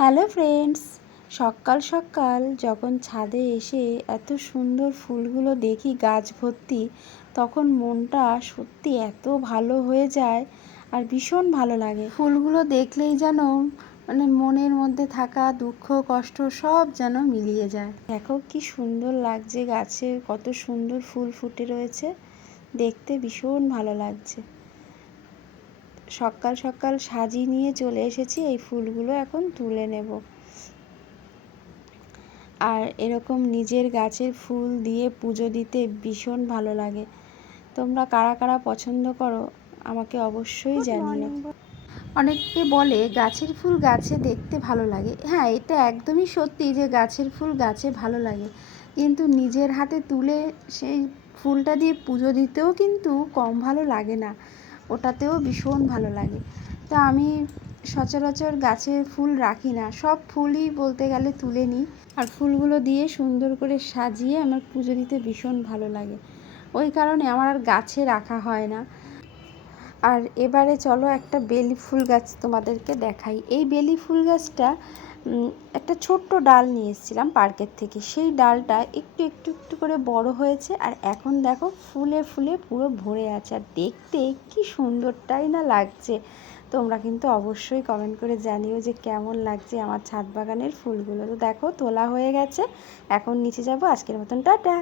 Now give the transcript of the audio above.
Hello friends, সকাল সকাল যখন ছাদে এসে এত সুন্দর ফুলগুলো দেখি গাছ ভর্তি, তখন মনটা সত্যি এত ভালো হয়ে যায় আর ভীষণ ভালো লাগে। ফুলগুলো দেখলেই যেন মনের মধ্যে থাকা দুঃখ কষ্ট সব যেন মিলিয়ে যায়। দেখো কি সুন্দর লাগছে, গাছে কত সুন্দর ফুল ফুটে রয়েছে, দেখতে ভীষণ ভালো লাগছে। সকাল সকাল সাজিয়ে নিয়ে চলে এসেছি, এই ফুলগুলো এখন তুলে নেব। আর এরকম নিজের গাছের ফুল দিয়ে পুজো দিতে ভীষণ ভালো লাগে। তোমরা কারা কারা পছন্দ করো আমাকে অবশ্যই জানিও। অনেকে বলে গাছের ফুল গাছে দেখতে ভালো লাগে। হ্যাঁ, এটা একদমই সত্যি যে গাছের ফুল গাছে ভালো লাগে, কিন্তু নিজের হাতে তুলে সেই ফুলটা দিয়ে পুজো দিতেও কিন্তু কম ভালো লাগে না, ওটাতেও ভীষণ ভালো লাগে। তো আমি সচরাচর গাছের ফুল রাখি না, সব ফুলই বলতে গেলে তুলে নিই, আর ফুলগুলো দিয়ে সুন্দর করে সাজিয়ে আমার পুজো দিতে ভীষণ ভালো লাগে। ওই কারণে আমার আর গাছে রাখা হয় না। আর এবারে চলো একটা বেলি ফুল গাছ তোমাদেরকে দেখাই। এই বেলি ফুল গাছটা একটা ছোট্ট ডাল নিয়ে এসেছিলাম পার্কের থেকে। সেই ডালটা একটু একটু একটু করে বড় হয়েছে, আর এখন দেখো ফুলে ফুলে পুরো ভরে আছে, আর দেখতে কি সুন্দরটাই না লাগছে। তোমরা কিন্তু অবশ্যই কমেন্ট করে জানিও যে কেমন লাগছে আমার ছাদ বাগানের ফুলগুলো। তো দেখো তোলা হয়ে গেছে, এখন নিচে যাব। আজকের মতন টাটা।